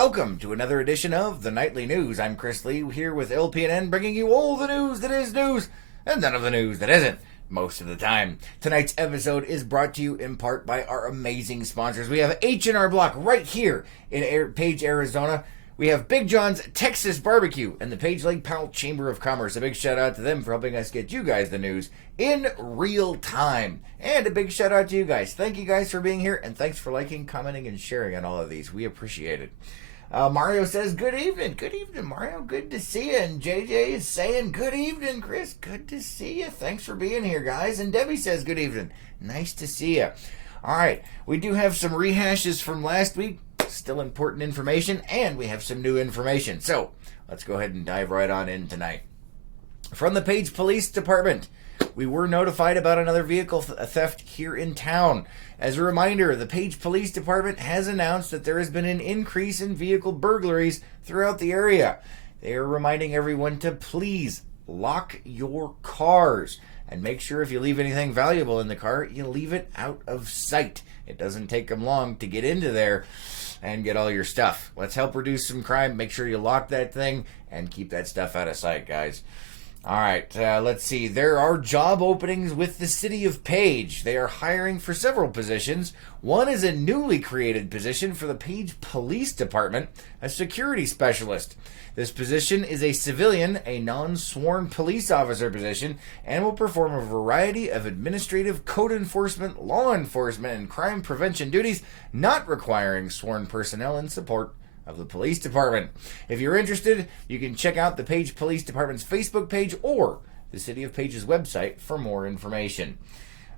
welcome to another edition of the Nightly News. I'm Chris Lee here with LPNN, bringing you all the news that is news and none of the news that isn't most of the time. Tonight's episode is brought to you in part by our amazing sponsors. We have H&R Block right here in Page, Arizona. We have Big John's Texas Barbecue and the Page Lake Powell Chamber of Commerce. A big shout out to them for helping us get you guys the news in real time. And a big shout out to you guys. Thank you guys for being here, and thanks for liking, commenting, and sharing on all of these. We appreciate it. Mario says, good evening. Good evening, Mario. Good to see you. And JJ is saying, good evening, Chris. Good to see you. Thanks for being here, guys. And Debbie says, good evening. Nice to see you. All right. We do have some rehashes from last week. Still important information, and we have some new information. So let's go ahead and dive right on in tonight. From the Page Police Department, we were notified about another vehicle theft here in town. As a reminder, the Page Police Department has announced that there has been an increase in vehicle burglaries throughout the area. They are reminding everyone to please lock your cars and make sure if you leave anything valuable in the car, you leave it out of sight. It doesn't take them long to get into there and get all your stuff. Let's help reduce some crime. Make sure you lock that thing and keep that stuff out of sight, guys. All right, let's see. There are job openings with the City of Page. They are hiring for several positions. One is a newly created position for the Page Police Department, a security specialist. This position is a civilian, a non-sworn police officer position, and will perform a variety of administrative, code enforcement, law enforcement, and crime prevention duties, not requiring sworn personnel in support of the police department. If you're interested, you can check out the Page Police Department's Facebook page or the City of Page's website for more information.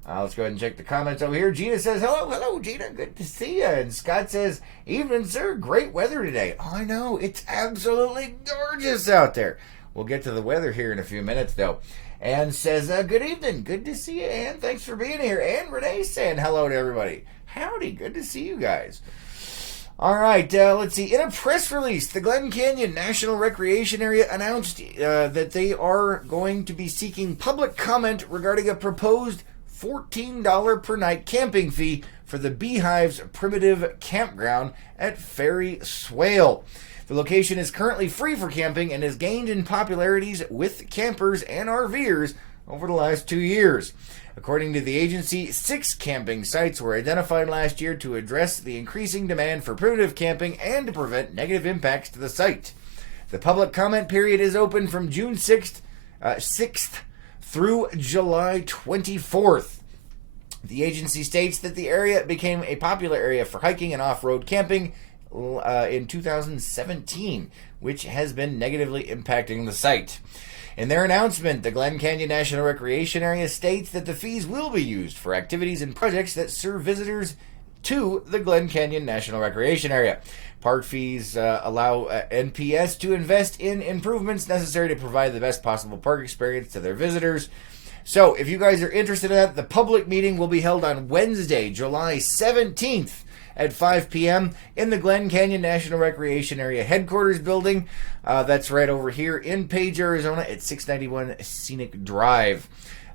Let's go ahead and check the comments over here. Gina says, hello, Gina. Good to see you. And Scott says, evening, sir. Great weather today. Oh, I know. It's absolutely gorgeous out there. We'll get to the weather here in a few minutes, though. Ann says, good evening. Good to see you, Ann. Thanks for being here. And Renee saying hello to everybody. Howdy. Good to see you guys. All right, let's see. In a press release, the Glen Canyon National Recreation Area announced that they are going to be seeking public comment regarding a proposed $14 per night camping fee for the Beehive's primitive campground at Ferry Swale. The location is currently free for camping and has gained in popularities with campers and RVers over the last 2 years. According to the agency, 6 camping sites were identified last year to address the increasing demand for primitive camping and to prevent negative impacts to the site. The public comment period is open from June 6th through July 24th. The agency states that the area became a popular area for hiking and off-road camping in 2017, which has been negatively impacting the site. In their announcement, the Glen Canyon National Recreation Area states that the fees will be used for activities and projects that serve visitors to the Glen Canyon National Recreation Area. Park fees allow NPS to invest in improvements necessary to provide the best possible park experience to their visitors. So, if you guys are interested in that, the public meeting will be held on Wednesday, July 17th at 5 p.m. in the Glen Canyon National Recreation Area headquarters building. That's right over here in Page, Arizona at 691 Scenic Drive.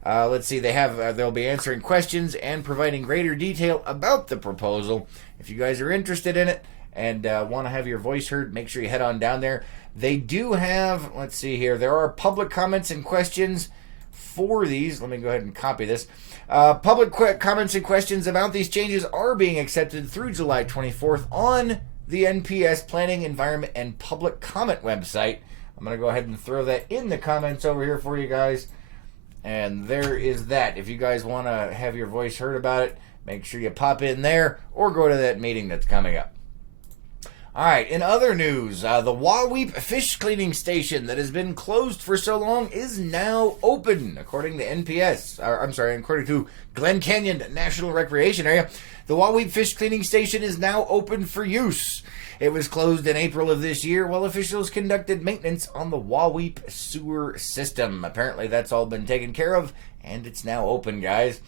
Let's see, they'll be answering questions and providing greater detail about the proposal. If you guys are interested in it and want to have your voice heard, make sure you head on down there. They do have, let's see here, there are public comments and questions for these. Let me go ahead and copy this. Public comments and questions about these changes are being accepted through July 24th on the NPS Planning, Environment, and Public Comment website. I'm going to go ahead and throw that in the comments over here for you guys. And there is that. If you guys want to have your voice heard about it, make sure you pop in there or go to that meeting that's coming up. All right, in other news, the Waweep fish cleaning station that has been closed for so long is now open, according to according to Glen Canyon National Recreation Area. The Waweep fish cleaning station is now open for use. It was closed in April of this year while officials conducted maintenance on the Waweep sewer system. Apparently, that's all been taken care of, and it's now open, guys.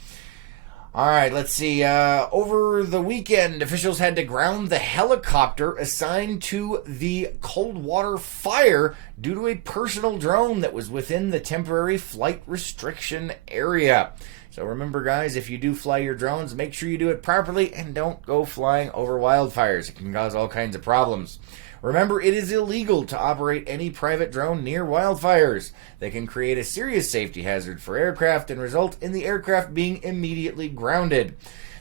All right, let's see. Over the weekend, officials had to ground the helicopter assigned to the Coldwater fire due to a personal drone that was within the temporary flight restriction area. So remember, guys, if you do fly your drones, make sure you do it properly and don't go flying over wildfires. It can cause all kinds of problems. Remember, it is illegal to operate any private drone near wildfires. They can create a serious safety hazard for aircraft and result in the aircraft being immediately grounded.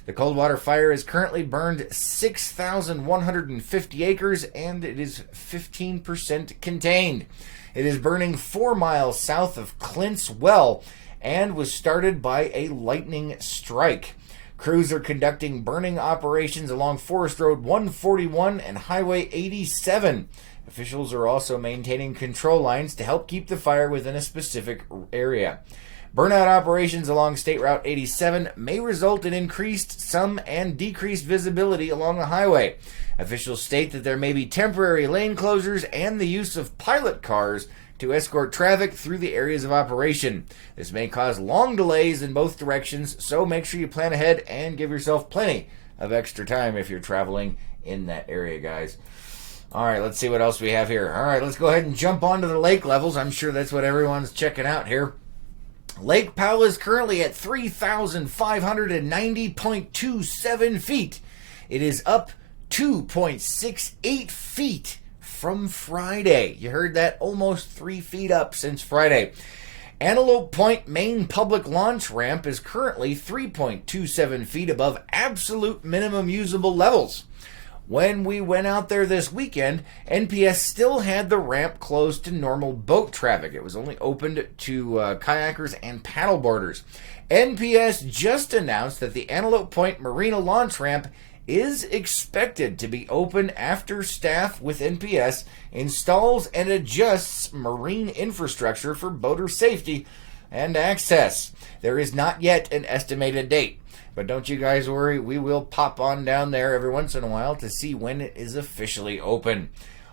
The Coldwater Fire has currently burned 6,150 acres and it is 15% contained. It is burning 4 miles south of Clint's Well and was started by a lightning strike. Crews are conducting burning operations along Forest Road 141 and Highway 87. Officials are also maintaining control lines to help keep the fire within a specific area. Burnout operations along State Route 87 may result in increased and decreased visibility along the highway. Officials state that there may be temporary lane closures and the use of pilot cars to escort traffic through the areas of operation. This may cause long delays in both directions, so make sure you plan ahead and give yourself plenty of extra time if you're traveling in that area, guys. All right, let's see what else we have here. All right, let's go ahead and jump onto the lake levels. I'm sure that's what everyone's checking out here. Lake Powell is currently at 3,590.27 feet. It is up 2.68 feet from Friday. You heard that? Almost 3 feet up since Friday. Antelope Point main public launch ramp is currently 3.27 feet above absolute minimum usable levels. When we went out there this weekend, NPS still had the ramp closed to normal boat traffic. It was only opened to kayakers and paddleboarders. NPS just announced that the Antelope Point Marina launch ramp is expected to be open after staff with NPS installs and adjusts marine infrastructure for boater safety and access. There is not yet an estimated date, but don't you guys worry, we will pop on down there every once in a while to see when it is officially open.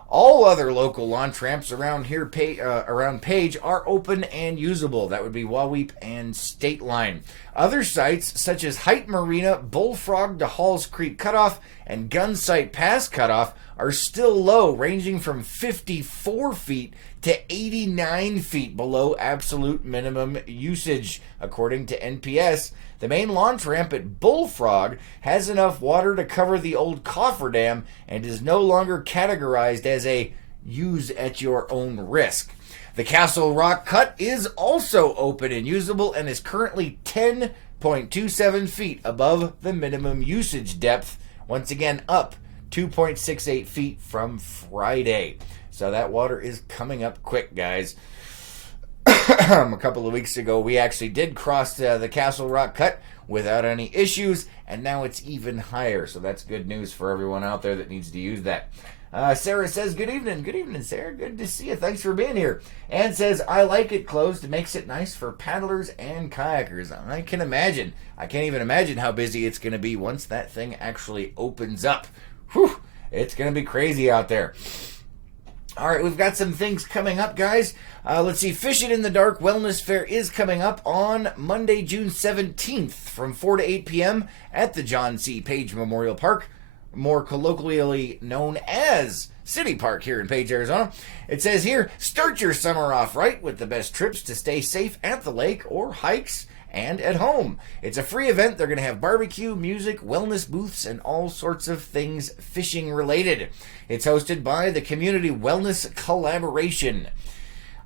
All other local launch ramps around here, around Page, are open and usable. That would be Waweep and State Line. Other sites, such as Height Marina, Bullfrog to Halls Creek Cutoff, and Gunsight Pass Cutoff, are still low, ranging from 54 feet to 89 feet below absolute minimum usage, according to NPS. The main launch ramp at Bullfrog has enough water to cover the old cofferdam and is no longer categorized as a use at your own risk. The Castle Rock Cut is also open and usable and is currently 10.27 feet above the minimum usage depth, once again up 2.68 feet from Friday. So that water is coming up quick, guys. A couple of weeks ago, we actually did cross the Castle Rock Cut without any issues, and now it's even higher. So that's good news for everyone out there that needs to use that. Sarah says, good evening. Good evening, Sarah. Good to see you. Thanks for being here. And says, I like it closed. It makes it nice for paddlers and kayakers. I can imagine. I can't even imagine how busy it's going to be once that thing actually opens up. Whew, it's going to be crazy out there. All right, we've got some things coming up, guys. Let's see. Fishing in the Dark Wellness Fair is coming up on Monday, June 17th from 4 to 8 p.m. at the John C. Page Memorial Park, more colloquially known as City Park here in Page, Arizona. It says here, start your summer off right with the best trips to stay safe at the lake or hikes and at home. It's a free event. They're going to have barbecue, music, wellness booths, and all sorts of things fishing related. It's hosted by the Community Wellness Collaboration.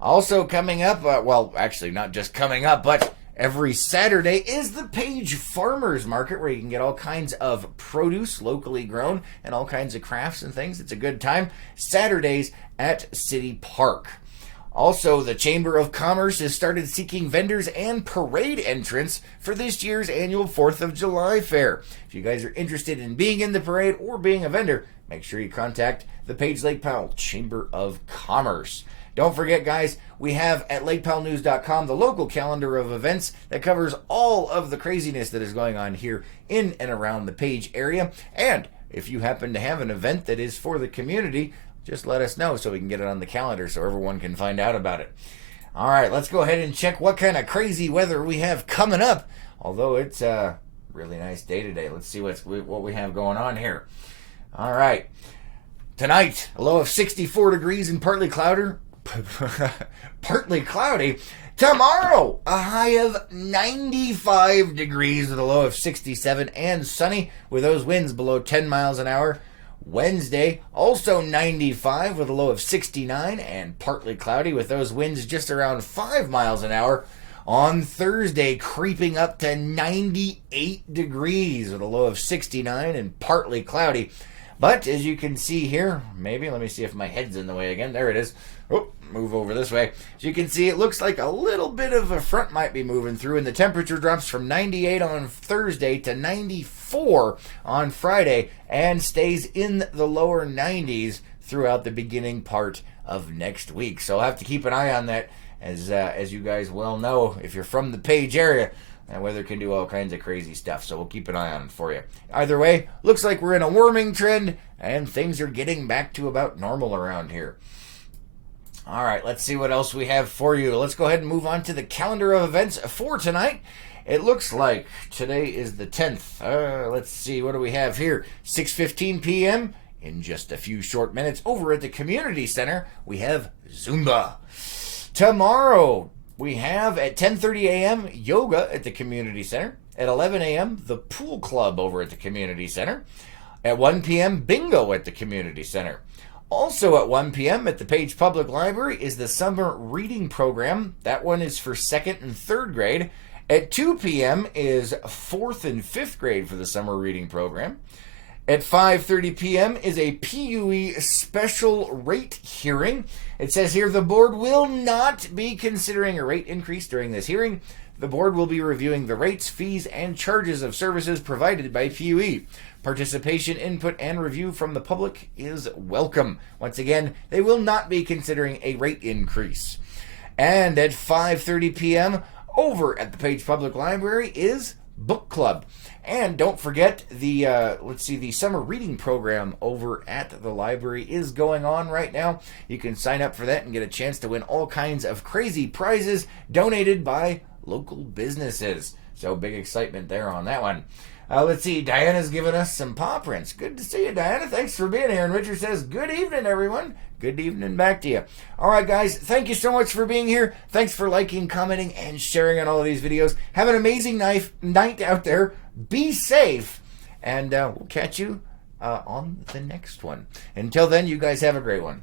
Also coming up, well, actually not just coming up, but every Saturday is the Page Farmers Market, where you can get all kinds of produce locally grown and all kinds of crafts and things. It's a good time. Saturdays at City Park. Also, the Chamber of Commerce has started seeking vendors and parade entrants for this year's annual 4th of July fair. If you guys are interested in being in the parade or being a vendor, make sure you contact the Page Lake Powell Chamber of Commerce. Don't forget, guys, we have at lakepowellnews.com the local calendar of events that covers all of the craziness that is going on here in and around the Page area. And if you happen to have an event that is for the community, just let us know so we can get it on the calendar so everyone can find out about it. All right, let's go ahead and check what kind of crazy weather we have coming up. Although it's a really nice day today. Let's see what we have going on here. All right. Tonight, a low of 64 degrees and partly cloudy. Tomorrow, a high of 95 degrees with a low of 67 and sunny with those winds below 10 miles an hour. Wednesday, also 95 with a low of 69 and partly cloudy with those winds just around 5 miles an hour. On Thursday, creeping up to 98 degrees with a low of 69 and partly cloudy. But as you can see here, maybe, let me see if my head's in the way again. There it is. Oh, move over this way. As you can see, it looks like a little bit of a front might be moving through, and the temperature drops from 98 on Thursday to 94 on Friday and stays in the lower 90s throughout the beginning part of next week. So I'll have to keep an eye on that. As you guys well know, if you're from the Page area, that weather can do all kinds of crazy stuff, so we'll keep an eye on it for you. Either way, looks like we're in a warming trend, and things are getting back to about normal around here. All right, let's see what else we have for you. Let's go ahead and move on to the calendar of events for tonight. It looks like today is the 10th. Let's see, what do we have here? 6:15 p.m. In just a few short minutes, over at the community center, we have Zumba. Tomorrow, we have at 10:30 a.m. yoga at the community center. At 11 a.m., the pool club over at the community center. At 1 p.m., bingo at the community center. Also at 1 p.m. at the Page Public Library is the summer reading program. That one is for 2nd and 3rd grade. At 2 p.m. is 4th and 5th grade for the summer reading program. At 5:30 p.m. is a PUE special rate hearing. It says here the board will not be considering a rate increase during this hearing. The board will be reviewing the rates, fees, and charges of services provided by PUE. Participation, input, and review from the public is welcome. Once again, they will not be considering a rate increase. And at 5:30 p.m., over at the Page Public Library is book club. And don't forget the the summer reading program over at the library is going on right now. You can sign up for that and get a chance to win all kinds of crazy prizes donated by local businesses. So big excitement there on that one. Let's see, Diana's given us some paw prints. Good to see you, Diana. Thanks for being here. And Richard says, good evening, everyone. Good evening back to you. All right, guys, thank you so much for being here. Thanks for liking, commenting, and sharing on all of these videos. Have an amazing night out there. Be safe, and we'll catch you on the next one. Until then, you guys have a great one.